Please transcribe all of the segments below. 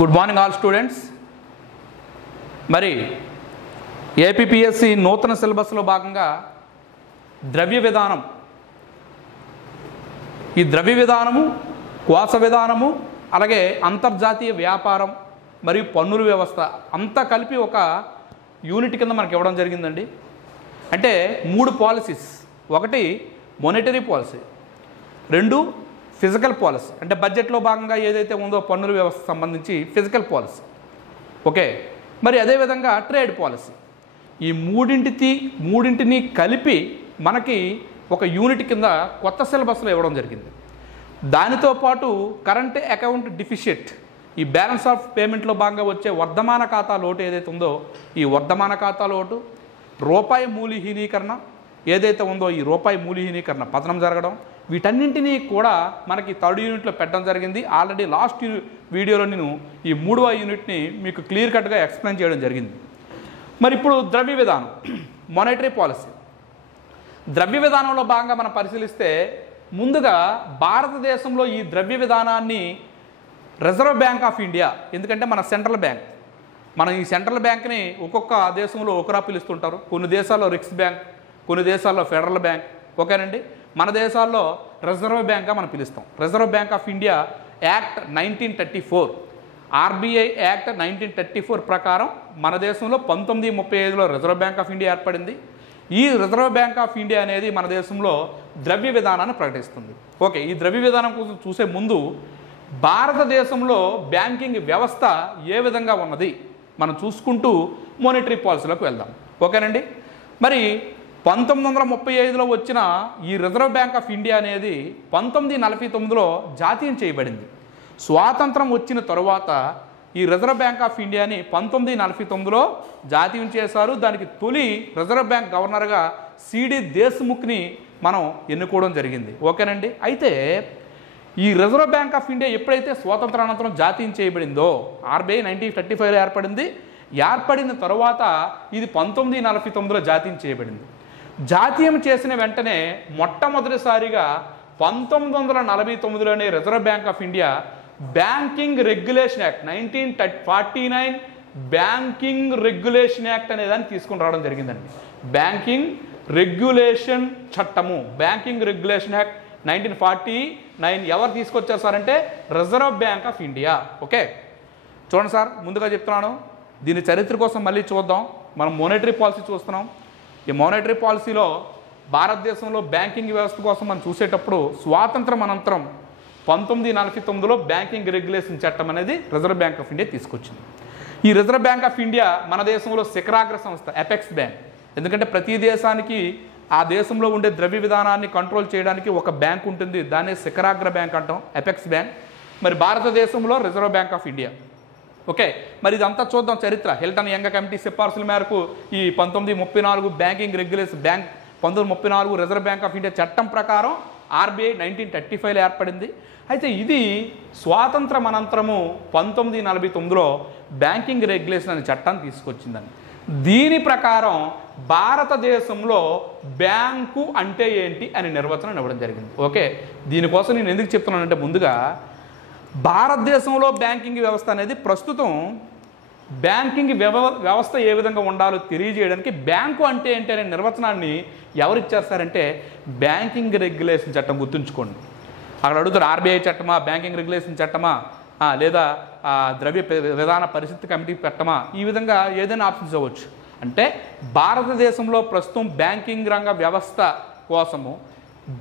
Good morning all students. మరి APPSC నూతన సిలబస్లో భాగంగా ద్రవ్య విధానం, ఈ ద్రవ్య విధానము, కోస విధానము, అలాగే అంతర్జాతీయ వ్యాపారం మరియు పన్నుల వ్యవస్థ అంతా కలిపి ఒక యూనిట్ కింద మనకి ఇవ్వడం జరిగిందండి. అంటే 3 పాలసీస్, ఒకటి మానిటరీ పాలసీ, 2 ఫిజికల్ పాలసీ అంటే బడ్జెట్లో భాగంగా ఏదైతే ఉందో పన్నుల వ్యవస్థ సంబంధించి ఫిజికల్ పాలసీ, ఓకే. మరి అదేవిధంగా ట్రేడ్ పాలసీ. ఈ మూడింటిని కలిపి మనకి ఒక యూనిట్ కింద కొత్త సిలబస్లో ఇవ్వడం జరిగింది. దానితో పాటు కరెంట్ అకౌంట్ డిఫిషిట్, ఈ బ్యాలెన్స్ ఆఫ్ పేమెంట్లో భాగంగా వచ్చే వర్ధమాన ఖాతా లోటు ఏదైతే ఉందో ఈ వర్ధమాన ఖాతా లోటు, రూపాయి మూల్యహీనీకరణ ఏదైతే ఉందో ఈ రూపాయి మూల్యహీనీకరణ పతనం జరగడం, వీటన్నింటినీ కూడా మనకి 3rd యూనిట్లో పెట్టడం జరిగింది. ఆల్రెడీ లాస్ట్ వీడియోలో నేను ఈ 3వ యూనిట్ని మీకు క్లియర్ కట్గా ఎక్స్ప్లెయిన్ చేయడం జరిగింది. మరి ఇప్పుడు ద్రవ్య విధానం, మానిటరీ పాలసీ. ద్రవ్య విధానంలో భాగంగా మనం పరిశీలిస్తే ముందుగా భారతదేశంలో ఈ ద్రవ్య విధానాన్ని రిజర్వ్ బ్యాంక్ ఆఫ్ ఇండియా, ఎందుకంటే మన సెంట్రల్ బ్యాంక్, మనం ఈ సెంట్రల్ బ్యాంక్ని ఒక్కొక్క దేశంలో ఒకరా పిలుస్తుంటారు. కొన్ని దేశాల్లో రిక్స్ బ్యాంక్, కొన్ని దేశాల్లో ఫెడరల్ బ్యాంక్, ఓకేనండి. మన దేశాల్లో రిజర్వ్ బ్యాంక్గా మనం పిలుస్తాం. Reserve Bank of India act 1934, RBI act 1934 ప్రకారం మన దేశంలో 1935లో రిజర్వ్ బ్యాంక్ ఆఫ్ ఇండియా ఏర్పడింది. ఈ రిజర్వ్ బ్యాంక్ ఆఫ్ ఇండియా అనేది మన దేశంలో ద్రవ్య విధానాన్ని ప్రకటిస్తుంది. ఓకే, ఈ ద్రవ్య విధానం కోసం చూసే ముందు భారతదేశంలో బ్యాంకింగ్ వ్యవస్థ ఏ విధంగా ఉన్నది మనం చూసుకుంటూ మానిటరీ పాలసీలోకి వెళ్దాం, ఓకేనండి. మరి 1935లో వచ్చిన ఈ రిజర్వ్ బ్యాంక్ ఆఫ్ ఇండియా అనేది 1949లో జాతీయం చేయబడింది. స్వాతంత్రం వచ్చిన తరువాత ఈ రిజర్వ్ బ్యాంక్ ఆఫ్ ఇండియాని 1949లో జాతీయం చేశారు. దానికి తొలి రిజర్వ్ బ్యాంక్ గవర్నర్గా సిడి దేశ్ముఖ్ని మనం ఎన్నుకోవడం జరిగింది, ఓకేనండి. అయితే ఈ రిజర్వ్ బ్యాంక్ ఆఫ్ ఇండియా ఎప్పుడైతే స్వాతంత్రానంతరం జాతీయం చేయబడిందో, ఆర్బీఐ 1935లో ఏర్పడింది. ఏర్పడిన తరువాత ఇది 1949లో జాతీయం చేయబడింది. జాతీయం చేసిన వెంటనే మొట్టమొదటిసారిగా 1949లోనే Reserve Bank of India banking regulation act 1949 banking regulation act అనే దాన్ని తీసుకుని రావడం జరిగిందండి. బ్యాంకింగ్ రెగ్యులేషన్ చట్టము, బ్యాంకింగ్ రెగ్యులేషన్ యాక్ట్ 1949 ఎవరు తీసుకొచ్చారు సార్ అంటే Reserve Bank of India, okay. చూడండి సార్, ముందుగా చెప్తున్నాను, దీని చరిత్ర కోసం మళ్ళీ చూద్దాం. మనం మానిటరీ పాలసీ చూస్తున్నాం. ఈ మానిటరీ పాలసీలో భారతదేశంలో బ్యాంకింగ్ వ్యవస్థ కోసం మనం చూసేటప్పుడు స్వాతంత్రం అనంతరం 1949లో బ్యాంకింగ్ రెగ్యులేషన్ చట్టం అనేది రిజర్వ్ బ్యాంక్ ఆఫ్ ఇండియా తీసుకొచ్చింది. ఈ రిజర్వ్ బ్యాంక్ ఆఫ్ ఇండియా మన దేశంలో శిఖరాగ్ర సంస్థ, ఎపెక్స్ బ్యాంక్. ఎందుకంటే ప్రతి దేశానికి ఆ దేశంలో ఉండే ద్రవ్య విధానాన్ని కంట్రోల్ చేయడానికి ఒక బ్యాంక్ ఉంటుంది, దాన్ని శిఖరాగ్ర బ్యాంక్ అంటాం, ఎపెక్స్ బ్యాంక్. మరి భారతదేశంలో reserve Bank of India, okay. మరి ఇదంతా చూద్దాం చరిత్ర. హిల్టన్ యంగ్ కమిటీ సిఫార్సుల మేరకు ఈ 1934 banking regulation bank 1934 reserve Bank of India చట్టం ప్రకారం ఆర్బీఐ 1935లో ఏర్పడింది. అయితే ఇది స్వాతంత్రం అనంతరము 1949లో బ్యాంకింగ్ రెగ్యులేషన్ అనే చట్టాన్ని తీసుకొచ్చిందండి. దీని ప్రకారం భారతదేశంలో బ్యాంకు అంటే ఏంటి అని నిర్వచనం ఇవ్వడం జరిగింది, ఓకే. దీనికోసం నేను ఎందుకు చెప్తున్నానంటే ముందుగా భారతదేశంలో బ్యాంకింగ్ వ్యవస్థ అనేది ప్రస్తుతం బ్యాంకింగ్ వ్యవస్థ ఏ విధంగా ఉండాలో తెలియజేయడానికి బ్యాంకు అంటే ఏంటి అనే నిర్వచనాన్ని ఎవరు ఇచ్చేస్తారంటే బ్యాంకింగ్ రెగ్యులేషన్ చట్టం. గుర్తుంచుకోండి, అక్కడ అడుగుతారు ఆర్బీఐ చట్టమా, బ్యాంకింగ్ రెగ్యులేషన్ చట్టమా, లేదా ద్రవ్య విధాన పరిస్థితి కమిటీ పెట్టమా, ఈ విధంగా ఏదైనా ఆప్షన్స్ అవ్వచ్చు. అంటే భారతదేశంలో ప్రస్తుతం బ్యాంకింగ్ రంగ వ్యవస్థ కోసము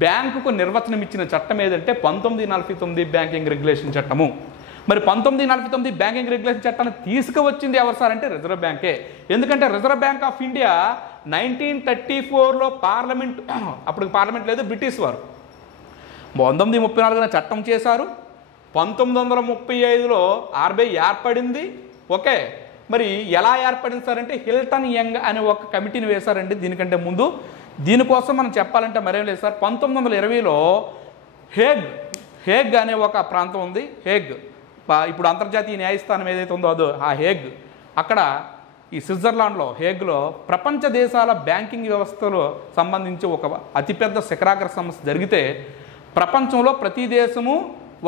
బ్యాంకుకు నిర్వచనం ఇచ్చిన చట్టం ఏదంటే 1949 బ్యాంకింగ్ రెగ్యులేషన్ చట్టము. మరి 1949 బ్యాంకింగ్ రెగ్యులేషన్ చట్టాన్ని తీసుకువచ్చింది ఎవరు సార్ అంటే రిజర్వ్ బ్యాంకే. ఎందుకంటే రిజర్వ్ బ్యాంక్ ఆఫ్ ఇండియా 1934లో పార్లమెంట్, అప్పుడు పార్లమెంట్ లేదు, బ్రిటిష్ వారు 1934న చట్టం చేశారు. 1935లో ఆర్బీఐ ఏర్పడింది, ఓకే. మరి ఎలా ఏర్పడింది సార్ అంటే హిల్టన్ యంగ్ అనే ఒక కమిటీని వేశారండి. దీనికంటే ముందు దీనికోసం మనం చెప్పాలంటే మరేం లేదు సార్, 1920లో హేగ్ అనే ఒక ప్రాంతం ఉంది. హేగ్ ఇప్పుడు అంతర్జాతీయ న్యాయస్థానం ఏదైతే ఉందో అదో ఆ హేగ్, అక్కడ ఈ స్విట్జర్లాండ్లో హేగ్లో ప్రపంచ దేశాల బ్యాంకింగ్ వ్యవస్థలో సంబంధించి ఒక అతిపెద్ద శిఖరాగ్ర సమస్య జరిగితే ప్రపంచంలో ప్రతి దేశము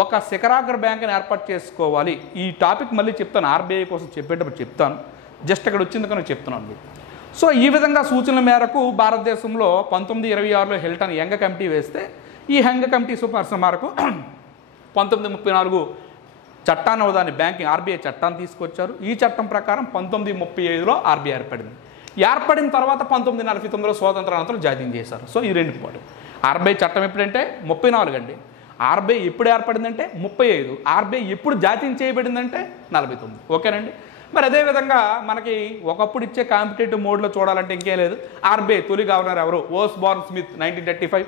ఒక శిఖరాగ్ర బ్యాంకుని ఏర్పాటు చేసుకోవాలి. ఈ టాపిక్ మళ్ళీ చెప్తాను, ఆర్బీఐ కోసం చెప్పేటప్పుడు చెప్తాను, జస్ట్ అక్కడ వచ్చింది కనుక చెప్తున్నాను. సో ఈ విధంగా సూచనల మేరకు భారతదేశంలో 1926లో హిల్టన్ యంగ్ కమిటీ వేస్తే ఈ యంగ్ కమిటీ సిఫార్సు మేరకు 1934 చట్టాన్ని దాన్ని బ్యాంకింగ్ ఆర్బీఐ చట్టాన్ని తీసుకొచ్చారు. ఈ చట్టం ప్రకారం 1935లో ఆర్బీఐ ఏర్పడింది. ఏర్పడిన తర్వాత 1949లో స్వాతంత్రానంతరం జాతీయం చేశారు. సో ఈ రెండు పాటు ఆర్బీఐ చట్టం ఎప్పుడంటే 34 అండి. ఆర్బీఐ ఎప్పుడు ఏర్పడిందంటే 35. ఆర్బీఐ ఎప్పుడు జాతీయం చేయబడిందంటే 49. ఓకేనండి. మరి అదేవిధంగా మనకి ఒకప్పుడు ఇచ్చే కాంపిటేటివ్ మోడ్లో చూడాలంటే ఇంకేం లేదు. ఆర్బీఐ తొలి గవర్నర్ ఎవరు? Osborne Smith 1935.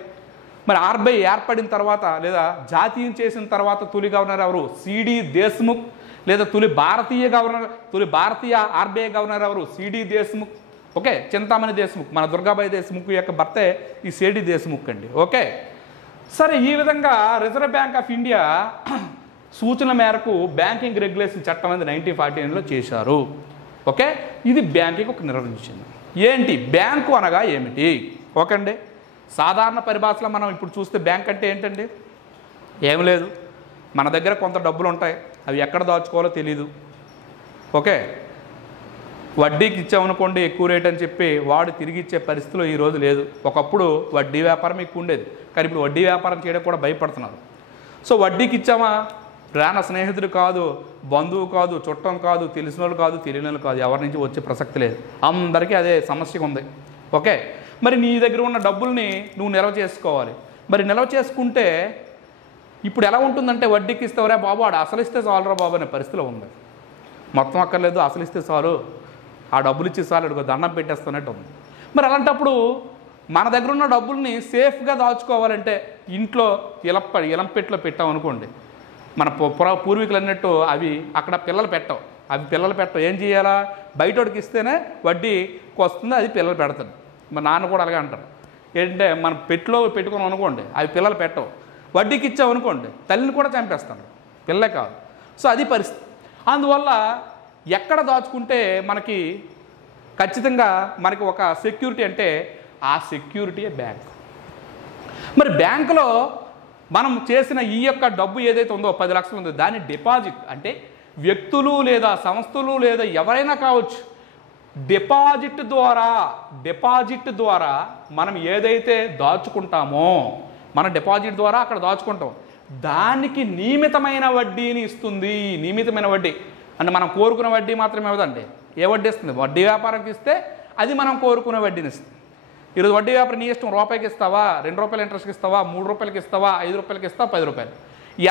మరి ఆర్బీఐ ఏర్పడిన తర్వాత లేదా జాతీయం చేసిన తర్వాత తొలి గవర్నర్ ఎవరు? సిడి దేశ్ముఖ్. లేదా తొలి భారతీయ ఆర్బీఐ గవర్నర్ ఎవరు? సిడి దేశ్ముఖ్. ఓకే, చింతామణి దేశ్ముఖ్, మన దుర్గాబాయి దేశ్ముఖ్ యొక్క భర్తే ఈ సిడి దేశ్ముఖ్ అండి. ఓకే, సరే. ఈ విధంగా రిజర్వ్ బ్యాంక్ ఆఫ్ ఇండియా సూచనల మేరకు బ్యాంకింగ్ రెగ్యులేషన్ చట్టం అనేది 1949లో చేశారు. ఓకే, ఇది బ్యాంకింగ్ ఒక నిర్వహించింది. ఏంటి బ్యాంకు అనగా ఏమిటి? ఓకే అండి, సాధారణ పరిభాషలో మనం ఇప్పుడు చూస్తే బ్యాంక్ అంటే ఏంటండి? ఏం లేదు, మన దగ్గర కొంత డబ్బులు ఉంటాయి, అవి ఎక్కడ దాచుకోవాలో తెలీదు. ఓకే, వడ్డీకి ఇచ్చామనుకోండి ఎక్కువ రేట్ అని చెప్పి వాడు తిరిగి ఇచ్చే పరిస్థితిలో ఈరోజు లేదు. ఒకప్పుడు వడ్డీ వ్యాపారం ఎక్కువ ఉండేది, కానీ ఇప్పుడు వడ్డీ వ్యాపారం చేయడం కూడా భయపడుతున్నారు. సో వడ్డీకి ఇచ్చామా, ప్రాణ స్నేహితుడు కాదు, బంధువు కాదు, చుట్టం కాదు, తెలిసిన వాళ్ళు కాదు, తెలియని వాళ్ళు కాదు, ఎవరి నుంచి వచ్చే ప్రసక్తి లేదు. అందరికీ అదే సమస్య ఉంది. ఓకే, మరి నీ దగ్గర ఉన్న డబ్బుల్ని నువ్వు నిల్వ చేసుకోవాలి. మరి నిల్వ చేసుకుంటే ఇప్పుడు ఎలా ఉంటుందంటే వడ్డీకి ఇస్తావురా బాబు, వాడు అసలు ఇస్తే చాలురా బాబు అనే పరిస్థితిలో ఉంది. మొత్తం అక్కర్లేదు, అసలు ఇస్తే చాలు, ఆ డబ్బులు ఇచ్చి చాలు, అడుగు దండం పెట్టేస్తున్నట్టు ఉంది. మరి అలాంటప్పుడు మన దగ్గర ఉన్న డబ్బుల్ని సేఫ్గా దాచుకోవాలంటే ఇంట్లో ఇలంపెట్లో పెట్టామనుకోండి, మన పూర్వీకులు అన్నట్టు అవి అక్కడ పిల్లలు పెట్టవు. ఏం చేయాలా? బయటోడికి ఇస్తేనే వడ్డీకి వస్తుంది, అది పిల్లలు పెడతాడు. మా నాన్న కూడా అలాగే అంటారు. ఏంటంటే మనం పెట్టులో పెట్టుకున్నాం అనుకోండి, అవి పిల్లలు పెట్టవు. వడ్డీకి ఇచ్చామనుకోండి తల్లిని కూడా చంపేస్తాడు, పిల్లలే కాదు. సో అది పరిస్థితి. అందువల్ల ఎక్కడ దాచుకుంటే మనకి ఖచ్చితంగా మనకి ఒక సెక్యూరిటీ అంటే ఆ సెక్యూరిటీయే బ్యాంక్. మరి బ్యాంకులో మనం చేసిన ఈ యొక్క డబ్బు ఏదైతే ఉందో 10 లక్షలు ఉందో దాని డిపాజిట్ అంటే వ్యక్తులు లేదా సంస్థలు లేదా ఎవరైనా కావచ్చు, డిపాజిట్ ద్వారా మనం ఏదైతే దాచుకుంటామో మన డిపాజిట్ ద్వారా అక్కడ దాచుకుంటాం, దానికి నియమితమైన వడ్డీని ఇస్తుంది. నియమితమైన వడ్డీ అంటే మనం కోరుకున్న వడ్డీ మాత్రమే ఇవ్వదండి. ఏ వడ్డీ ఇస్తుంది? వడ్డీ వ్యాపారంకి ఇస్తే అది మనం కోరుకునే వడ్డీని ఇస్తుంది. ఈరోజు వడ్డీ వ్యాపారం నీ ఇష్టం, రూపాయికి ఇస్తావా, 2 రూపాయల ఇంట్రెస్ట్కి ఇస్తావా, 3 రూపాయలకి ఇస్తావా, 5 రూపాయలకి ఇస్తావా, 10 రూపాయలు.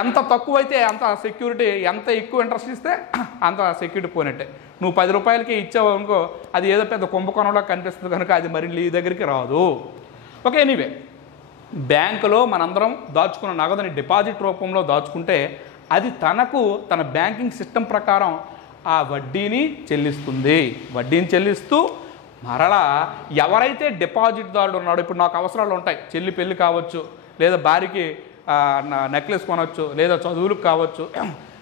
ఎంత తక్కువ అయితే అంత సెక్యూరిటీ, ఎంత ఎక్కువ ఇంట్రెస్ట్ ఇస్తే అంత సెక్యూరిటీ పోయినట్టే. నువ్వు 10 రూపాయలకి ఇచ్చావు అనుకో, అది ఏదో పెద్ద కుంభకోణంలో కనిపిస్తుంది కనుక అది మరి నీ దగ్గరికి రాదు. ఓకే, ఎనీవే బ్యాంకులో మనందరం దాచుకున్న నగదుని డిపాజిట్ రూపంలో దాచుకుంటే అది తన బ్యాంకింగ్ సిస్టమ్ ప్రకారం ఆ వడ్డీని చెల్లిస్తుంది. వడ్డీని చెల్లిస్తూ మరలా ఎవరైతే డిపాజిట్దారుడు ఉన్నాడో, ఇప్పుడు నాకు అవసరాలు ఉంటాయి, చెల్లి పెళ్ళి కావచ్చు, లేదా భార్యకి నెక్లెస్ కొనవచ్చు, లేదా చదువులకు కావచ్చు,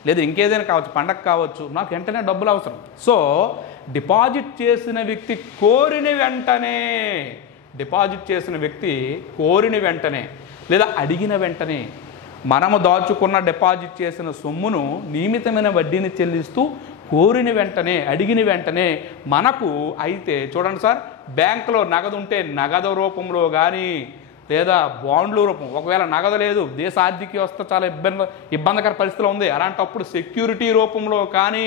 లేదా ఇంకేదైనా కావచ్చు, పండగ కావచ్చు, నాకు వెంటనే డబ్బులు అవసరం. సో డిపాజిట్ చేసిన వ్యక్తి కోరిన వెంటనే లేదా అడిగిన వెంటనే మనము దాచుకున్న డిపాజిట్ చేసిన సొమ్మును నియమితమైన వడ్డీని చెల్లిస్తూ కోరిన వెంటనే అడిగిన వెంటనే మనకు అయితే చూడండి సార్, బ్యాంకులో నగదు ఉంటే నగదు రూపంలో కానీ లేదా బాండ్ల రూపం, ఒకవేళ నగదు లేదు, దేశ ఆర్థిక వ్యవస్థ చాలా ఇబ్బందికర పరిస్థితిలో ఉంది, అలాంటప్పుడు సెక్యూరిటీ రూపంలో కానీ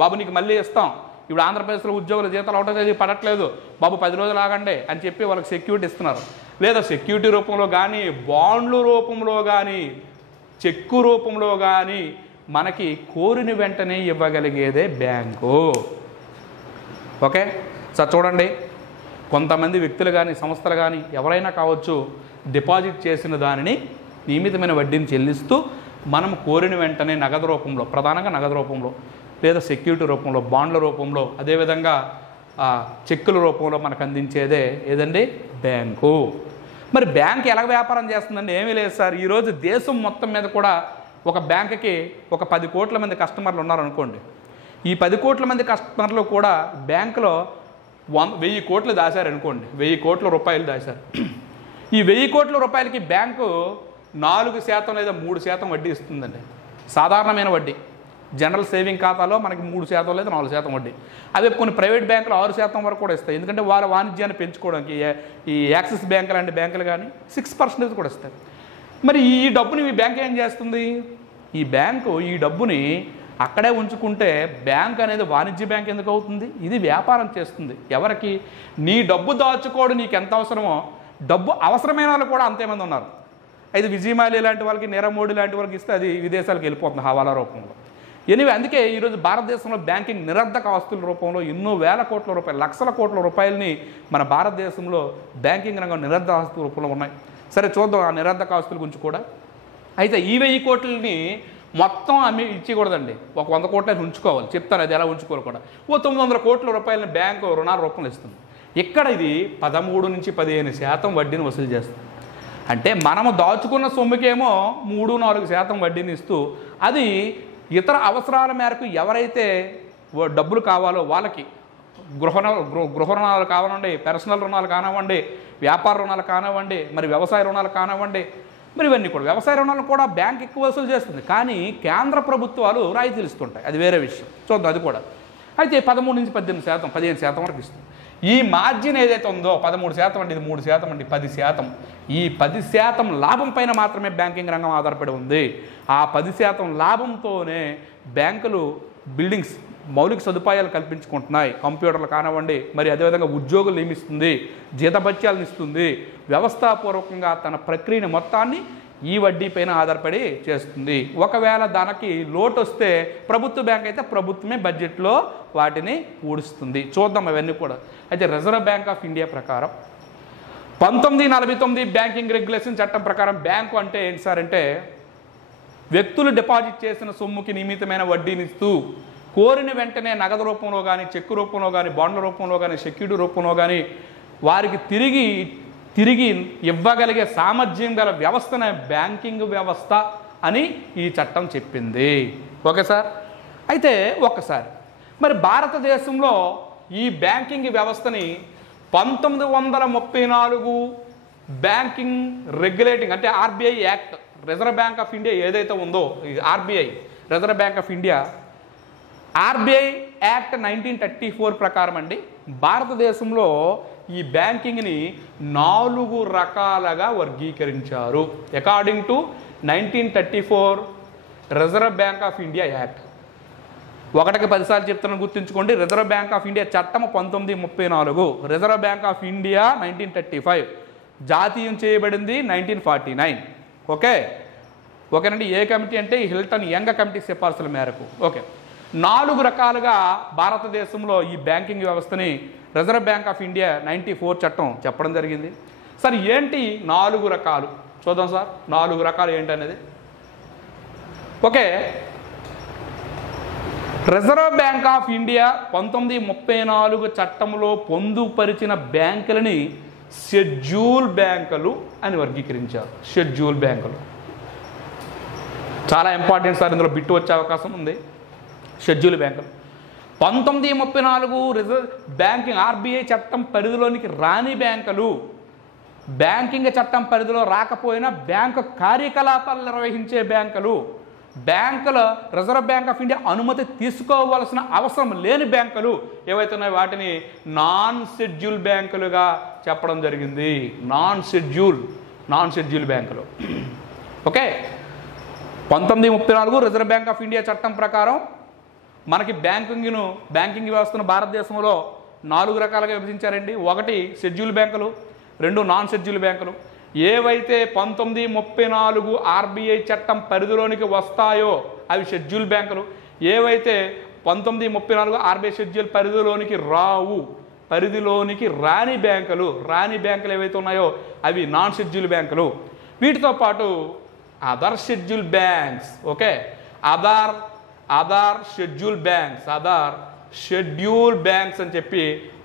బాబు నీకు మళ్ళీ ఇస్తాం, ఇప్పుడు ఆంధ్రప్రదేశ్లో ఉద్యోగుల జీతాలు ఒకటో తేదీ పడట్లేదు బాబు 10 రోజులు ఆగండి అని చెప్పి వాళ్ళకి సెక్యూరిటీ ఇస్తున్నారు. లేదా సెక్యూరిటీ రూపంలో కానీ, బాండ్ల రూపంలో కానీ, చెక్కు రూపంలో కానీ మనకి కోరిన వెంటనే ఇవ్వగలిగేదే బ్యాంకు. ఓకే సార్, చూడండి, కొంతమంది వ్యక్తులు కానీ సంస్థలు కానీ ఎవరైనా కావచ్చు, డిపాజిట్ చేసిన దానిని నియమితమైన వడ్డీని చెల్లిస్తూ మనం కోరిన వెంటనే నగదు రూపంలో, ప్రధానంగా నగదు రూపంలో లేదా సెక్యూరిటీ రూపంలో, బాండ్ల రూపంలో, అదేవిధంగా చెక్కుల రూపంలో మనకు అందించేదే ఏదండి? బ్యాంకు. మరి బ్యాంక్ ఎలా వ్యాపారం చేస్తుందండి? ఏమీ లేదు సార్, ఈరోజు దేశం మొత్తం మీద కూడా ఒక బ్యాంకుకి ఒక 10 కోట్ల మంది కస్టమర్లు ఉన్నారనుకోండి. ఈ 10 కోట్ల మంది కస్టమర్లు కూడా బ్యాంకులో 1000 కోట్లు దాశారనుకోండి, 1000 కోట్ల రూపాయలు దాశారు. ఈ 1000 కోట్ల రూపాయలకి బ్యాంకు 4% లేదా 3% వడ్డీ ఇస్తుందండి, సాధారణమైన వడ్డీ. జనరల్ సేవింగ్ ఖాతాలో మనకి 3% లేదా 4% వడ్డీ. అదే కొన్ని ప్రైవేట్ బ్యాంకులు 6% వరకు కూడా ఇస్తాయి, ఎందుకంటే వారి వాణిజ్యాన్ని పెంచుకోవడానికి. ఈ యాక్సిస్ బ్యాంకులు లాంటి బ్యాంకులు కానీ 6% కూడా ఇస్తాయి. మరి ఈ డబ్బుని ఈ బ్యాంక్ ఏం చేస్తుంది? ఈ బ్యాంకు ఈ డబ్బుని అక్కడే ఉంచుకుంటే బ్యాంక్ అనేది వాణిజ్య బ్యాంక్ ఎందుకు అవుతుంది? ఇది వ్యాపారం చేస్తుంది. ఎవరికి? నీ డబ్బు దాచుకోవడం నీకు ఎంత అవసరమో డబ్బు అవసరమైన వాళ్ళు కూడా అంతేమంది ఉన్నారు. అయితే విజయమాలి లాంటి వాళ్ళకి, నీరవ్ మోడీ లాంటి వాళ్ళకి ఇస్తే అది విదేశాలకు వెళ్ళిపోతుంది హవాలా రూపంలో. ఎనివే, అందుకే ఈరోజు భారతదేశంలో బ్యాంకింగ్ నిరర్ధక ఆస్తుల రూపంలో ఎన్నో వేల కోట్ల రూపాయలు, లక్షల కోట్ల రూపాయలని మన భారతదేశంలో బ్యాంకింగ్ రంగం నిరర్ధక ఆస్తుల రూపంలో ఉన్నాయి. సరే, చూద్దాం ఆ నిరర్ధక ఆస్తుల గురించి కూడా. అయితే ఈ 1000 కోట్లని మొత్తం అమ్మి ఇచ్చేయకూడదండి, ఒక 100 కోట్లని ఉంచుకోవాలి. చెప్తాను అది ఎలా ఉంచుకోవాలి కూడా. 900 కోట్ల రూపాయలని బ్యాంకు రుణాల రూపంలో ఇస్తుంది. ఇక్కడ ఇది 13 నుంచి 15% వడ్డీని వసూలు చేస్తుంది. అంటే మనము దాచుకున్న సొమ్ముకేమో 3-4% వడ్డీని ఇస్తూ, అది ఇతర అవసరాల మేరకు ఎవరైతే డబ్బులు కావాలో వాళ్ళకి గృహ రుణాలు కానివ్వండి, పర్సనల్ రుణాలు కానివ్వండి, వ్యాపార రుణాలు కానివ్వండి, మరి వ్యవసాయ రుణాలు కానివ్వండి, మరి ఇవన్నీ కూడా వ్యవసాయ రుణాలను కూడా బ్యాంక్ ఎక్కువ వసూలు చేస్తుంది. కానీ కేంద్ర ప్రభుత్వాలు రాయితీలు ఇస్తుంటాయి, అది వేరే విషయం. చూద్దాం అది కూడా. అయితే 13 నుంచి 18%, 15% వరకు ఇస్తుంది. ఈ మార్జిన్ ఏదైతే ఉందో 13% అండి, ఇది 3% అండి, 10%. ఈ 10% లాభం పైన మాత్రమే బ్యాంకింగ్ రంగం ఆధారపడి ఉంది. ఆ 10% లాభంతోనే బ్యాంకులు బిల్డింగ్స్, మౌలిక సదుపాయాలు కల్పించుకుంటున్నాయి. కంప్యూటర్లు కానివ్వండి, మరి అదేవిధంగా ఉద్యోగులు నియమిస్తుంది, జీతభత్యాలను ఇస్తుంది. వ్యవస్థాపూర్వకంగా తన ప్రక్రియని మొత్తాన్ని ఈ వడ్డీ పైన ఆధారపడి చేస్తుంది. ఒకవేళ దానికి లోటు వస్తే ప్రభుత్వ బ్యాంక్ అయితే ప్రభుత్వమే బడ్జెట్లో వాటిని పూడుస్తుంది. చూద్దాం అవన్నీ కూడా. అయితే రిజర్వ్ బ్యాంక్ ఆఫ్ ఇండియా ప్రకారం 1949 బ్యాంకింగ్ రెగ్యులేషన్ చట్టం ప్రకారం బ్యాంకు అంటే ఏంటి సార్ అంటే, వ్యక్తులు డిపాజిట్ చేసిన సొమ్ముకి నియమితమైన వడ్డీని ఇస్తూ కోరిన వెంటనే నగదు రూపంలో కానీ, చెక్కు రూపంలో కానీ, బాండ్ల రూపంలో కానీ, సెక్యూరిటీ రూపంలో కానీ వారికి తిరిగి ఇవ్వగలిగే సామర్థ్యం గల వ్యవస్థనే బ్యాంకింగ్ వ్యవస్థ అని ఈ చట్టం చెప్పింది. Okay sir. అయితే ఒక్కసారి మరి భారతదేశంలో ఈ బ్యాంకింగ్ వ్యవస్థని 1934 బ్యాంకింగ్ రెగ్యులేటింగ్ అంటే RBI act, reserve Bank of India ఏదైతే ఉందో, RBI reserve Bank of India, RBI act 1934 ప్రకారం అండి భారతదేశంలో ఈ బ్యాంకింగ్ని 4 రకాలుగా వర్గీకరించారు. According to 1934 reserve Bank of India act. 1కి 10 సార్లు చెప్తాను, గుర్తుంచుకోండి. రిజర్వ్ బ్యాంక్ ఆఫ్ ఇండియా చట్టం 1934, రిజర్వ్ బ్యాంక్ ఆఫ్ ఇండియా 1935, జాతీయం చేయబడింది 1949. ఓకేనండి. ఏ కమిటీ అంటే హిల్టన్ యంగ్ కమిటీ సిఫార్సుల మేరకు. ఓకే, 4 రకాలుగా భారతదేశంలో ఈ బ్యాంకింగ్ వ్యవస్థని రిజర్వ్ బ్యాంక్ ఆఫ్ ఇండియా 94 చట్టం చెప్పడం జరిగింది. సార్ ఏంటి 4 రకాలు? చూద్దాం సార్ 4 రకాలు ఏంటనేది. Okay, reserve Bank of India 1934 చట్టంలో పొందుపరిచిన బ్యాంకులని షెడ్యూల్ బ్యాంకులు అని వర్గీకరించారు. షెడ్యూల్ బ్యాంకులు చాలా ఇంపార్టెంట్ సార్, ఇందులో బిట్టు వచ్చే అవకాశం ఉంది. షెడ్యూల్ బ్యాంకులు 1934 రిజర్వ్ బ్యాంకింగ్ ఆర్బీఐ చట్టం పరిధిలోనికి రాని బ్యాంకులు, బ్యాంకింగ్ చట్టం పరిధిలో రాకపోయినా బ్యాంకు కార్యకలాపాలు నిర్వహించే బ్యాంకులు, బ్యాంకుల రిజర్వ్ బ్యాంక్ ఆఫ్ ఇండియా అనుమతి తీసుకోవాల్సిన అవసరం లేని బ్యాంకులు ఏవైతే ఉన్నాయో వాటిని నాన్ షెడ్యూల్ బ్యాంకులుగా చెప్పడం జరిగింది. నాన్ షెడ్యూల్ బ్యాంకులు. Okay, 1934 reserve Bank of India చట్టం ప్రకారం మనకి బ్యాంకింగ్ వ్యవస్థను భారతదేశంలో 4 రకాలుగా విభజించారండి. 1 షెడ్యూల్ బ్యాంకులు, 2 నాన్ షెడ్యూల్ బ్యాంకులు. ఏవైతే 1934 ఆర్బీఐ చట్టం పరిధిలోనికి వస్తాయో అవి షెడ్యూల్ బ్యాంకులు. ఏవైతే 1934 ఆర్బీఐ షెడ్యూల్ పరిధిలోనికి రాని బ్యాంకులు ఏవైతే ఉన్నాయో అవి నాన్ షెడ్యూల్ బ్యాంకులు. వీటితో పాటు other schedule banks. Okay, other schedule banks అని చెప్పి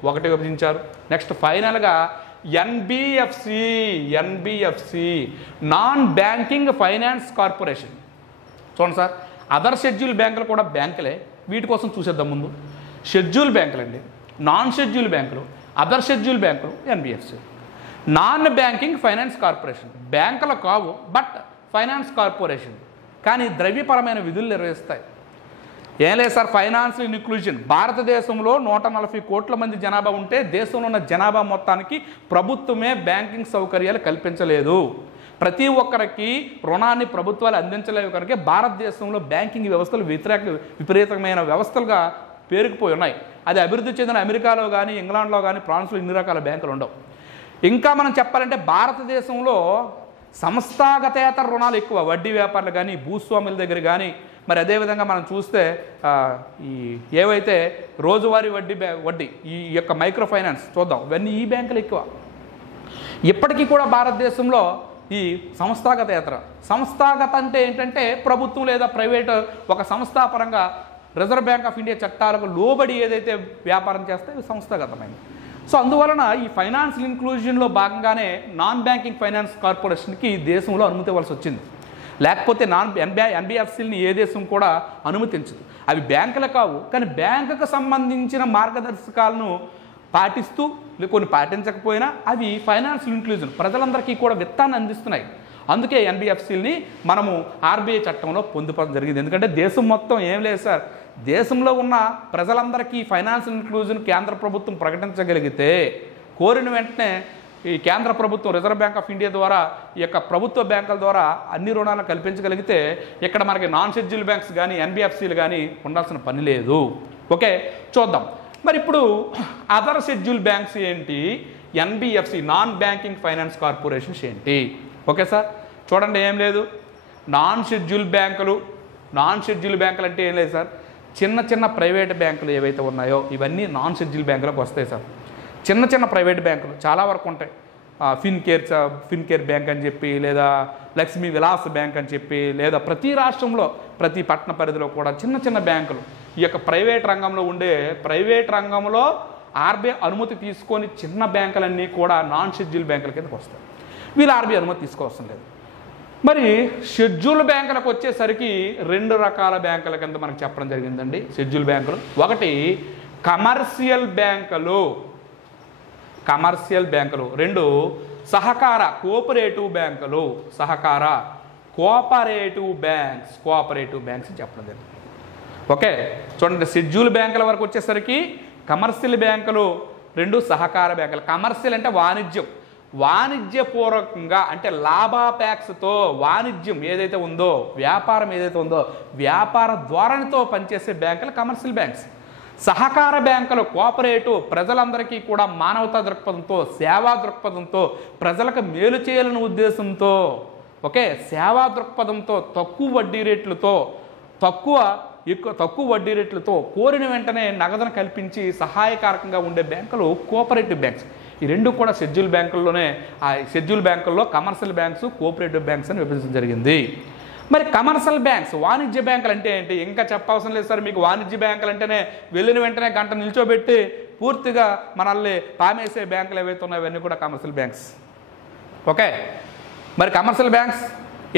1 విభజించారు. నెక్స్ట్ ఫైనల్గా NBFC non banking finance corporation. చూడండి సార్, అదర్ షెడ్యూల్ బ్యాంకులు కూడా బ్యాంకులే. వీటి కోసం చూసేద్దాం ముందు. షెడ్యూల్ బ్యాంకులు అండి, నాన్ షెడ్యూల్ బ్యాంకులు, అదర్ షెడ్యూల్ బ్యాంకులు, NBFC. Non banking finance corporation బ్యాంకులు కావు, బట్ ఫైనాన్స్ కార్పొరేషన్, కానీ ద్రవ్యపరమైన విధులు నిర్వహిస్తాయి. ఏం లేదు సార్, ఫైనాన్షియల్ ఇన్క్లూజన్. భారతదేశంలో 140 కోట్ల మంది జనాభా ఉంటే దేశంలో ఉన్న జనాభా మొత్తానికి ప్రభుత్వమే బ్యాంకింగ్ సౌకర్యాలు కల్పించలేదు. ప్రతి ఒక్కరికి రుణాన్ని ప్రభుత్వాలు అందించలేవు కనుక భారతదేశంలో బ్యాంకింగ్ వ్యవస్థలు విపరీతమైన వ్యవస్థలుగా పేరుకుపోయి ఉన్నాయి. అది అభివృద్ధి చెందిన అమెరికాలో కానీ ఇంగ్లాండ్లో కానీ ఫ్రాన్స్లో ఇన్ని రకాల బ్యాంకులు ఉండవు. ఇంకా మనం చెప్పాలంటే భారతదేశంలో సంస్థాగతేతర రుణాలు ఎక్కువ, వడ్డీ వ్యాపారులు కానీ భూస్వాముల దగ్గర కానీ, మరి అదేవిధంగా మనం చూస్తే ఈ ఏవైతే రోజువారీ వడ్డీ ఈ యొక్క మైక్రో ఫైనాన్స్ చూద్దాం, ఇవన్నీ ఈ బ్యాంకులు ఎక్కువ. ఇప్పటికీ కూడా భారతదేశంలో ఈ సంస్థాగత అంటే ఏంటంటే ప్రభుత్వం లేదా ప్రైవేట్ ఒక సంస్థాపరంగా రిజర్వ్ బ్యాంక్ ఆఫ్ ఇండియా చట్టాలకు లోబడి ఏదైతే వ్యాపారం చేస్తే ఇవి సంస్థాగతమైనవి. సో అందువలన ఈ ఫైనాన్షియల్ ఇంక్లూజన్లో భాగంగానే నాన్ బ్యాంకింగ్ ఫైనాన్స్ కార్పొరేషన్కి దేశంలో అనుమతి ఇవ్వాల్సి వచ్చింది. లేకపోతే ఎన్బిఎఫ్సిల్ని ఏ దేశం కూడా అనుమతించదు. అవి బ్యాంకులు కావు, కానీ బ్యాంకుకు సంబంధించిన మార్గదర్శకాలను పాటిస్తూ కొన్ని పాటించకపోయినా అవి ఫైనాన్షియల్ ఇంక్లూజన్ ప్రజలందరికీ కూడా విత్తాన్ని అందిస్తున్నాయి. అందుకే ఎన్బిఎఫ్సిల్ని మనము ఆర్బీఐ చట్టంలో పొందుపరచడం జరిగింది. ఎందుకంటే దేశం మొత్తం ఏం లేదు సార్, దేశంలో ఉన్న ప్రజలందరికీ ఫైనాన్షియల్ ఇంక్లూజన్ కేంద్ర ప్రభుత్వం ప్రకటించగలిగితే కోరిన వెంటనే ఈ కేంద్ర ప్రభుత్వం రిజర్వ్ బ్యాంక్ ఆఫ్ ఇండియా ద్వారా ఈ యొక్క ప్రభుత్వ బ్యాంకుల ద్వారా అన్ని రుణాలను కల్పించగలిగితే ఇక్కడ మనకి నాన్ షెడ్యూల్ బ్యాంక్స్ కానీ ఎన్బిఎఫ్సిలు కానీ ఉండాల్సిన పని లేదు. ఓకే, చూద్దాం. మరి ఇప్పుడు అదర్ షెడ్యూల్ బ్యాంక్స్ ఏంటి, NBFC non banking finance corporations ఏంటి? ఓకే సార్, చూడండి, ఏం లేదు, నాన్ షెడ్యూల్ బ్యాంకులు అంటే ఏం లేదు సార్, చిన్న ప్రైవేట్ బ్యాంకులు ఏవైతే ఉన్నాయో ఇవన్నీ నాన్ షెడ్యూల్ బ్యాంకులకు వస్తాయి సార్. చిన్న ప్రైవేట్ బ్యాంకులు చాలా వరకు ఉంటాయి. ఫిన్కేర్ బ్యాంక్ అని చెప్పి, లేదా లక్ష్మీ విలాస్ బ్యాంక్ అని చెప్పి, లేదా ప్రతి రాష్ట్రంలో ప్రతి పట్టణ పరిధిలో కూడా చిన్న బ్యాంకులు ఈ యొక్క ప్రైవేట్ రంగంలో ఆర్బీఐ అనుమతి తీసుకొని చిన్న బ్యాంకులన్నీ కూడా నాన్ షెడ్యూల్ బ్యాంకుల కిందకు వస్తాయి. వీళ్ళు ఆర్బీఐ అనుమతి తీసుకోవసం లేదు. మరి షెడ్యూల్ బ్యాంకులకు వచ్చేసరికి 2 రకాల బ్యాంకుల కింద మనకు చెప్పడం జరిగిందండి షెడ్యూల్ బ్యాంకులు. ఒకటి కమర్షియల్ బ్యాంకులు, 2 సహకార కోఆపరేటివ్ బ్యాంక్స్ చెప్పడం జరిగింది. ఓకే, చూడండి, షెడ్యూల్ బ్యాంకుల వరకు వచ్చేసరికి కమర్షియల్ బ్యాంకులు, 2 సహకార బ్యాంకులు. కమర్షియల్ అంటే వాణిజ్యపూర్వకంగా అంటే లాభాపేక్షతో వాణిజ్యం ఏదైతే ఉందో, వ్యాపారం ఏదైతే ఉందో, వ్యాపార ధోరణితో పనిచేసే బ్యాంకులు కమర్షియల్ బ్యాంక్స్. సహకార బ్యాంకులు కోఆపరేటివ్, ప్రజలందరికీ కూడా మానవతా దృక్పథంతో, సేవా దృక్పథంతో, ప్రజలకు మేలు చేయాలనే ఉద్దేశంతో, ఓకే, సేవా దృక్పథంతో, తక్కువ వడ్డీ రేట్లతో కోరిన వెంటనే నగదును కల్పించి సహాయకారకంగా ఉండే బ్యాంకులు కోఆపరేటివ్ బ్యాంక్స్. ఈ 2 కూడా షెడ్యూల్ బ్యాంకుల్లో కమర్షియల్ బ్యాంక్స్, కోఆపరేటివ్ బ్యాంక్స్ అని విభజించడం జరిగింది. మరి కమర్షియల్ బ్యాంక్స్, వాణిజ్య బ్యాంకులు అంటే ఏంటి? ఇంకా చెప్పవసరం లేదు సార్ మీకు. వాణిజ్య బ్యాంకులు అంటేనే వెళ్ళిన వెంటనే గంట నిల్చోబెట్టి పూర్తిగా మనల్ని పామేసే బ్యాంకులు ఏవైతే ఉన్నాయో అవన్నీ కూడా కమర్షియల్ బ్యాంక్స్. ఓకే, మరి కమర్షియల్ బ్యాంక్స్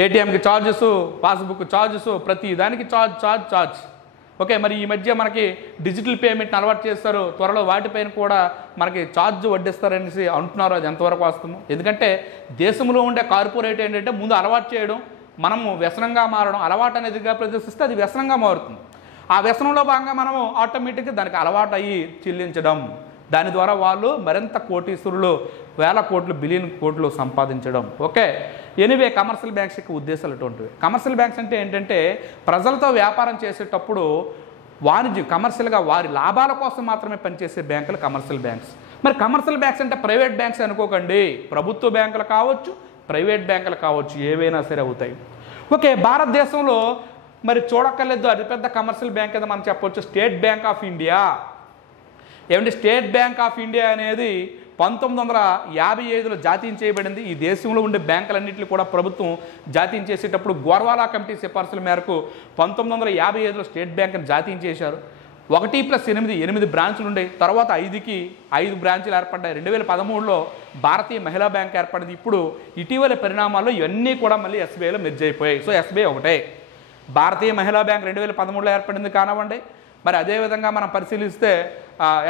ఏటీఎంకి ఛార్జెస్, పాస్బుక్ ఛార్జెస్, ప్రతి దానికి ఛార్జ్. ఓకే, మరి ఈ మధ్య మనకి డిజిటల్ పేమెంట్ని అలవాటు చేస్తారు, త్వరలో వాటిపైన కూడా మనకి ఛార్జ్ వడ్డిస్తారనేసి అంటున్నారు. అది ఎంతవరకు వాస్తవం? ఎందుకంటే దేశంలో ఉండే కార్పొరేట్ ఏంటంటే ముందు అలవాటు చేయడం, మనము వ్యసనంగా మారడం, అలవాటు అనేదిగా ప్రదర్శిస్తే అది వ్యసనంగా మారుతుంది. ఆ వ్యసనంలో భాగంగా మనము ఆటోమేటిక్గా దానికి అలవాటు అయ్యి చెల్లించడం, దాని ద్వారా వాళ్ళు మరింత కోటీశ్వరులు, వేల కోట్లు, బిలియన్ కోట్లు సంపాదించడం. ఓకే, ఎనీవే కమర్షియల్ బ్యాంక్స్ యొక్క ఉద్దేశాలు అటువంటివి. కమర్షియల్ బ్యాంక్స్ అంటే ఏంటంటే ప్రజలతో వ్యాపారం చేసేటప్పుడు కమర్షియల్గా వారి లాభాల కోసం మాత్రమే పనిచేసే బ్యాంకులు కమర్షియల్ బ్యాంక్స్. మరి కమర్షియల్ బ్యాంక్స్ అంటే ప్రైవేట్ బ్యాంక్స్ అనుకోకండి, ప్రభుత్వ బ్యాంకులు కావచ్చు, ప్రైవేట్ బ్యాంకులు కావచ్చు, ఏవైనా సరే అవుతాయి. ఓకే, భారతదేశంలో మరి చూడక్కర్లేదు అతిపెద్ద కమర్షియల్ బ్యాంక్ కింద మనం చెప్పవచ్చు స్టేట్ బ్యాంక్ ఆఫ్ ఇండియా. ఏమంటే స్టేట్ బ్యాంక్ ఆఫ్ ఇండియా అనేది 1955లో జాతీయం చేయబడింది. ఈ దేశంలో ఉండే బ్యాంకులన్నింటినీ కూడా ప్రభుత్వం జాతీయం చేసేటప్పుడు గోర్వాలా కమిటీ సిఫార్సుల మేరకు 1955లో స్టేట్ బ్యాంక్ని జాతీయం చేశారు. 1+8 బ్రాంచులు ఉండే, తర్వాత 5 బ్రాంచులు ఏర్పడ్డాయి. 2013లో భారతీయ మహిళా బ్యాంక్ ఏర్పడింది. ఇప్పుడు ఇటీవల పరిణామాల్లో ఇవన్నీ కూడా మళ్ళీ ఎస్బీఐలో మెర్జ్ అయిపోయాయి. సో ఎస్బీఐ ఒకటే. భారతీయ మహిళా బ్యాంక్ 2013లో ఏర్పడింది కానివ్వండి. మరి అదేవిధంగా మనం పరిశీలిస్తే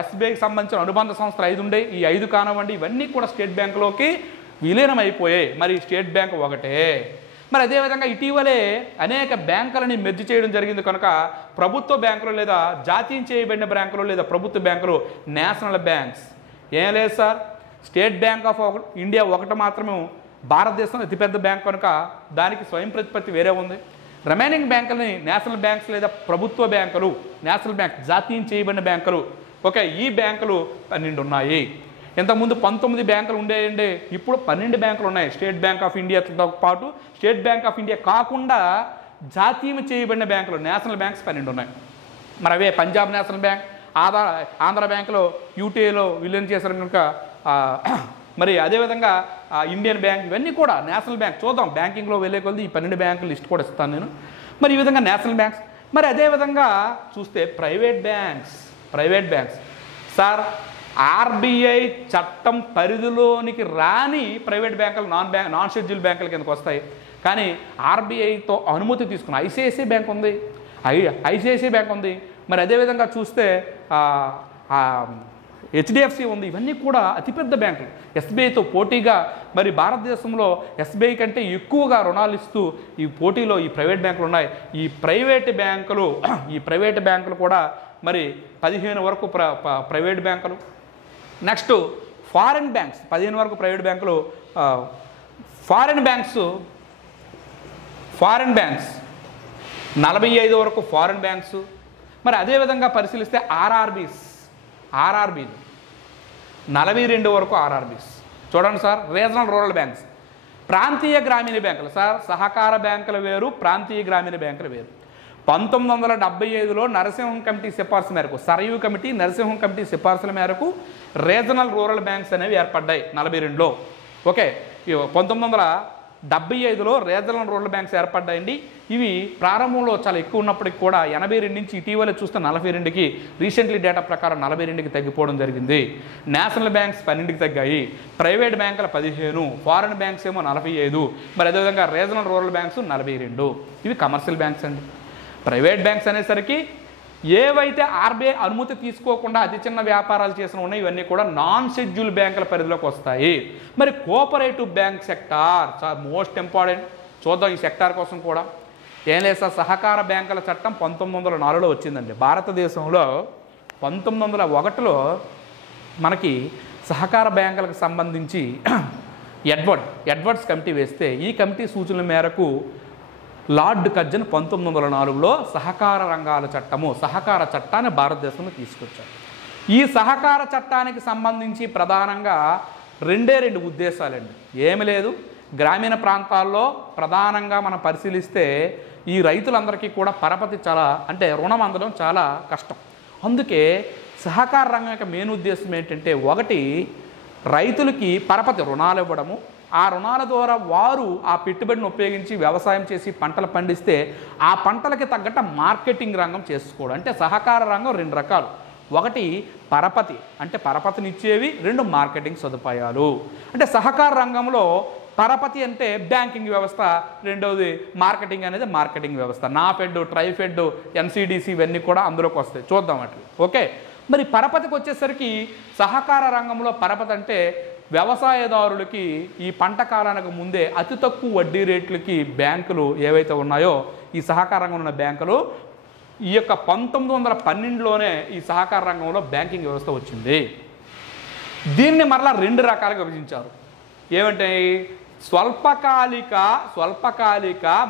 ఎస్బీఐకి సంబంధించిన అనుబంధ సంస్థలు 5 ఉండే, ఈ 5 కానివ్వండి, ఇవన్నీ కూడా స్టేట్ బ్యాంకులోకి విలీనం అయిపోయాయి. మరి స్టేట్ బ్యాంక్ ఒకటే. మరి అదేవిధంగా ఇటీవలే అనేక బ్యాంకులని మెర్జ్ చేయడం జరిగింది కనుక ప్రభుత్వ బ్యాంకులు లేదా జాతీయం చేయబడిన బ్యాంకులు లేదా ప్రభుత్వ బ్యాంకులు నేషనల్ బ్యాంక్స్. ఏం లేదు sir, state bank of India ఒకటి మాత్రమే భారతదేశంలో అతిపెద్ద బ్యాంక్ కనుక దానికి స్వయం ప్రతిపత్తి వేరే ఉంది. రిమైనింగ్ బ్యాంకులని నేషనల్ బ్యాంక్స్ లేదా ప్రభుత్వ బ్యాంకులు, నేషనల్ బ్యాంక్ జాతీయం చేయబడిన బ్యాంకులు. ఓకే, ఈ బ్యాంకులు 12 ఉన్నాయి. ఇంతకుముందు 19 బ్యాంకులు ఉండేయండి, ఇప్పుడు 12 బ్యాంకులు ఉన్నాయి. స్టేట్ బ్యాంక్ ఆఫ్ ఇండియాతో పాటు స్టేట్ బ్యాంక్ ఆఫ్ ఇండియా కాకుండా జాతీయం చేయబడిన బ్యాంకులు నేషనల్ బ్యాంక్స్ 12 ఉన్నాయి. మరి అవే పంజాబ్ నేషనల్ బ్యాంక్, ఆంధ్ర బ్యాంకులో యూటీఏలో విలీనం చేశారు కనుక మరి అదేవిధంగా ఇండియన్ బ్యాంక్, ఇవన్నీ కూడా నేషనల్ బ్యాంక్. చూద్దాం బ్యాంకింగ్లో వెళ్ళే కొద్ది ఈ 12 బ్యాంకులు లిస్ట్ కూడా ఇస్తాను నేను. మరి ఈ విధంగా నేషనల్ బ్యాంక్స్. మరి అదేవిధంగా చూస్తే ప్రైవేట్ బ్యాంక్స్ సార్, ఆర్బీఐ చట్టం పరిధిలోనికి రాని ప్రైవేట్ బ్యాంకులు నాన్ షెడ్యూల్ బ్యాంకుల కిందకు వస్తాయి. కానీ ఆర్బీఐతో అనుమతి తీసుకున్న ఐసిఐసిఐ బ్యాంక్ ఉంది, ఐసిఐసిఐ బ్యాంక్ ఉంది. మరి అదేవిధంగా చూస్తే హెచ్డిఎఫ్సి ఉంది. ఇవన్నీ కూడా అతిపెద్ద బ్యాంకులు ఎస్బీఐతో పోటీగా. మరి భారతదేశంలో ఎస్బీఐ కంటే ఎక్కువగా రుణాలు ఇస్తూ ఈ పోటీలో ఈ ప్రైవేట్ బ్యాంకులు ఉన్నాయి. ఈ ప్రైవేట్ బ్యాంకులు కూడా మరి 15 వరకు ప్రైవేట్ బ్యాంకులు. నెక్స్ట్ ఫారెన్ బ్యాంక్స్ 15 వరకు ప్రైవేట్ బ్యాంకులు. ఫారెన్ బ్యాంక్స్ 45 వరకు ఫారెన్ బ్యాంక్స్. మరి అదేవిధంగా పరిశీలిస్తే ఆర్ఆర్బీలు 42 వరకు ఆర్ఆర్బీస్. చూడండి సార్, రీజనల్ రూరల్ బ్యాంక్స్, ప్రాంతీయ గ్రామీణ బ్యాంకులు సార్, సహకార బ్యాంకులు వేరు, ప్రాంతీయ గ్రామీణ బ్యాంకులు వేరు. 1975లో నరసింహం కమిటీ సిఫార్సు మేరకు, సరయూ కమిటీ నరసింహం కమిటీ సిఫార్సుల మేరకు రీజనల్ రూరల్ బ్యాంక్స్ అనేవి ఏర్పడ్డాయి 42లో. ఓకే, 1975లో రీజనల్ రూరల్ బ్యాంక్స్ ఏర్పడ్డాయండి. ఇవి ప్రారంభంలో చాలా ఎక్కువ ఉన్నప్పటికీ కూడా 82 నుంచి ఇటీవల చూస్తే 42కి, రీసెంట్లీ డేటా ప్రకారం 42కి తగ్గిపోవడం జరిగింది. నేషనల్ బ్యాంక్స్ 12కి తగ్గాయి, ప్రైవేట్ బ్యాంకులు 15, ఫారెన్ బ్యాంక్స్ ఏమో 45, మరి అదేవిధంగా రీజనల్ రూరల్ బ్యాంక్స్ 42. ఇవి కమర్షియల్ బ్యాంక్స్ అండి. ప్రైవేట్ బ్యాంక్స్ అనేసరికి ఏవైతే ఆర్బీఐ అనుమతి తీసుకోకుండా అతి చిన్న వ్యాపారాలు చేసిన ఉన్నాయి, ఇవన్నీ కూడా నాన్ షెడ్యూల్ బ్యాంకుల పరిధిలోకి వస్తాయి. మరి కోఆపరేటివ్ బ్యాంక్ సెక్టార్ చాలా మోస్ట్ ఇంపార్టెంట్. చూద్దాం ఈ సెక్టార్ కోసం కూడా. ఏం లేదు సార్, సహకార బ్యాంకుల చట్టం 1904లో వచ్చిందండి. భారతదేశంలో 1901లో మనకి సహకార బ్యాంకులకు సంబంధించి ఎడ్వర్డ్స్ కమిటీ వేస్తే, ఈ కమిటీ సూచనల మేరకు లార్డ్ కర్జన్ 1904లో సహకార రంగాల సహకార చట్టాన్ని భారతదేశంలో తీసుకొచ్చారు. ఈ సహకార చట్టానికి సంబంధించి ప్రధానంగా 2 ఉద్దేశాలండి. ఏమి లేదు, గ్రామీణ ప్రాంతాల్లో ప్రధానంగా మనం పరిశీలిస్తే ఈ రైతులందరికీ కూడా పరపతి అంటే రుణం అందడం చాలా కష్టం. అందుకే సహకార రంగం యొక్క మెయిన్ ఉద్దేశం ఏంటంటే, ఒకటి రైతులకి పరపతి రుణాలు ఇవ్వడము, ఆ రుణాల ద్వారా వారు ఆ పెట్టుబడిని ఉపయోగించి వ్యవసాయం చేసి పంటలు పండిస్తే ఆ పంటలకి తగ్గట్టు మార్కెటింగ్ రంగం చేసుకోవడం. అంటే సహకార రంగం 2 రకాలు. ఒకటి పరపతి, అంటే పరపతినిచ్చేవి. 2 మార్కెటింగ్ సదుపాయాలు. అంటే సహకార రంగంలో పరపతి అంటే బ్యాంకింగ్ వ్యవస్థ, రెండవది మార్కెటింగ్ అనేది మార్కెటింగ్ వ్యవస్థ. నాఫెడ్, ట్రైఫెడ్, ఎన్సిడిసి ఇవన్నీ కూడా అందులోకి వస్తాయి. చూద్దాం అట్లా. ఓకే, మరి పరపతికి వచ్చేసరికి సహకార రంగంలో పరపతి అంటే వ్యవసాయదారులకి ఈ పంట కాలానికి ముందే అతి తక్కువ వడ్డీ రేట్లకి బ్యాంకులు ఏవైతే ఉన్నాయో, ఈ సహకార రంగంలో ఉన్న బ్యాంకులు ఈ యొక్క 1912లోనే ఈ సహకార రంగంలో బ్యాంకింగ్ వ్యవస్థ వచ్చింది. దీన్ని మరలా 2 రకాలుగా విభజించారు. ఏమంటే స్వల్పకాలిక,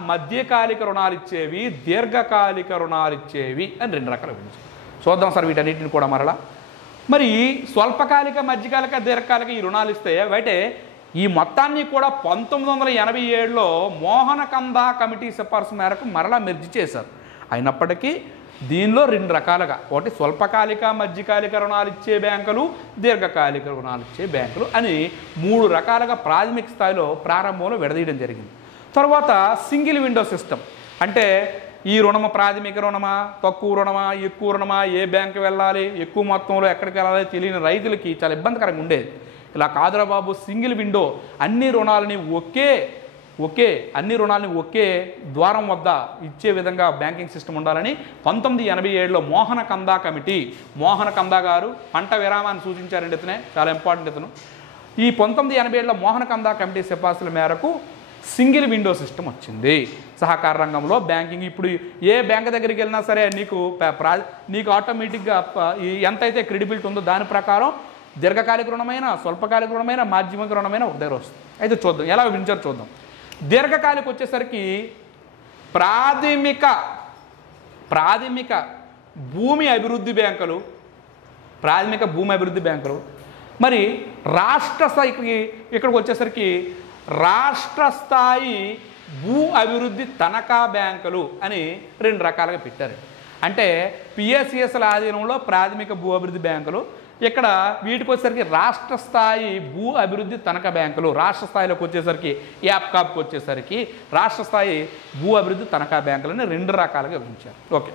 మధ్యకాలిక రుణాలు ఇచ్చేవి, దీర్ఘకాలిక రుణాలు ఇచ్చేవి అని 2 రకాలు విభజించారు. చూద్దాం సార్ వీటన్నిటిని కూడా మరలా. మరి స్వల్పకాలిక, మధ్యకాలిక, దీర్ఘకాలిక ఈ రుణాలు ఇస్తే అయితే ఈ మొత్తాన్ని కూడా 1987లో మోహన కందా కమిటీ సిఫార్సు మేరకు మరలా మెర్జ్ చేశారు. అయినప్పటికీ దీనిలో 2 రకాలుగా, ఒకటి స్వల్పకాలిక, మధ్యకాలిక రుణాలు ఇచ్చే బ్యాంకులు, దీర్ఘకాలిక రుణాలు ఇచ్చే బ్యాంకులు అని 3 రకాలుగా ప్రాథమిక స్థాయిలో ప్రారంభంలో విడదీయడం జరిగింది. తర్వాత సింగిల్ విండో సిస్టమ్, అంటే ఈ రుణమా ప్రాథమిక రుణమా, తక్కువ రుణమా, ఎక్కువ రుణమా, ఏ బ్యాంకు వెళ్ళాలి, ఎక్కువ మొత్తంలో ఎక్కడికి వెళ్ళాలి తెలియని రైతులకి చాలా ఇబ్బందికరంగా ఉండేది. ఇలా కాదురా బాబు, సింగిల్ విండో, అన్ని రుణాలని ఒకే ద్వారం వద్ద ఇచ్చే విధంగా బ్యాంకింగ్ సిస్టమ్ ఉండాలని 1987లో మోహన కందా గారు పంట విరామాన్ని సూచించారండి. ఇతనే చాలా ఇంపార్టెంట్. ఇతను ఈ 1987లో మోహన కందా కమిటీ సిఫార్సుల మేరకు సింగిల్ విండో సిస్టమ్ వచ్చింది సహకార రంగంలో. బ్యాంకింగ్ ఇప్పుడు ఏ బ్యాంక్ దగ్గరికి వెళ్ళినా సరే నీకు ఆటోమేటిక్గా ఎంతైతే క్రెడిబిలిటీ ఉందో దాని ప్రకారం దీర్ఘకాలిక రుణమైన, స్వల్పకాలిక రుణమైన, మాధ్యమిక రుణమైన ఒక దగ్గర వస్తుంది. అయితే చూద్దాం ఎలా విభజించారో చూద్దాం. దీర్ఘకాలిక వచ్చేసరికి ప్రాథమిక భూమి అభివృద్ధి బ్యాంకులు, మరి రాష్ట్ర స్థాయికి ఇక్కడికి వచ్చేసరికి రాష్ట్ర స్థాయి భూ అభివృద్ధి తనఖా బ్యాంకులు అని 2 రకాలుగా పెట్టారు. అంటే పిఎస్సిఎస్ల ఆధీనంలో ప్రాథమిక భూ అభివృద్ధి బ్యాంకులు, ఇక్కడ వీటికి వచ్చేసరికి రాష్ట్ర స్థాయి భూ అభివృద్ధి తనఖా బ్యాంకులు, రాష్ట్ర స్థాయిలోకి వచ్చేసరికి యాప్కాప్కి వచ్చేసరికి రాష్ట్ర స్థాయి భూ అభివృద్ధి తనఖా బ్యాంకులని 2 రకాలుగా విభజించారు. ఓకే,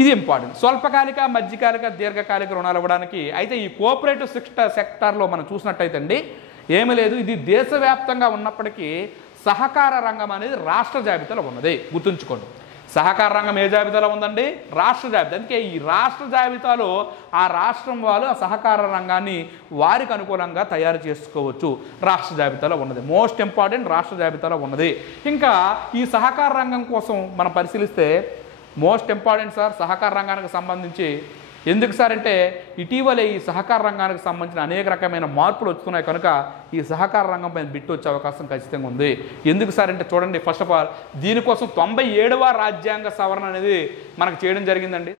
ఇది ఇంపార్టెంట్. స్వల్పకాలిక, మధ్యకాలిక, దీర్ఘకాలిక రుణాలు ఇవ్వడానికి. అయితే ఈ కోఆపరేటివ్ సెక్టార్లో మనం చూసినట్టయితే అండి ఏమీ లేదు, ఇది దేశవ్యాప్తంగా ఉన్నప్పటికీ సహకార రంగం అనేది రాష్ట్ర జాబితాలో ఉన్నది. గుర్తుంచుకోండి, సహకార రంగం ఏ జాబితాలో ఉందండి? రాష్ట్ర జాబితా. అందుకే ఈ రాష్ట్ర జాబితాలో ఆ రాష్ట్రం వాళ్ళు ఆ సహకార రంగాన్ని వారికి అనుకూలంగా తయారు చేసుకోవచ్చు. రాష్ట్ర జాబితాలో ఉన్నది, మోస్ట్ ఇంపార్టెంట్ రాష్ట్ర జాబితాలో ఉన్నది. ఇంకా ఈ సహకార రంగం కోసం మనం పరిశీలిస్తే మోస్ట్ ఇంపార్టెంట్ సార్ సహకార రంగానికి సంబంధించి. ఎందుకు సార్ అంటే ఇటీవలే ఈ సహకార రంగానికి సంబంధించిన అనేక రకమైన మార్పులు వస్తున్నాయి కనుక ఈ సహకార రంగం పైన బిట్టు వచ్చే అవకాశం ఖచ్చితంగా ఉంది. ఎందుకు సార్ అంటే చూడండి, ఫస్ట్ ఆఫ్ ఆల్ దీనికోసం 97వ రాజ్యాంగ సవరణ అనేది మనకు చేయడం జరిగిందండి.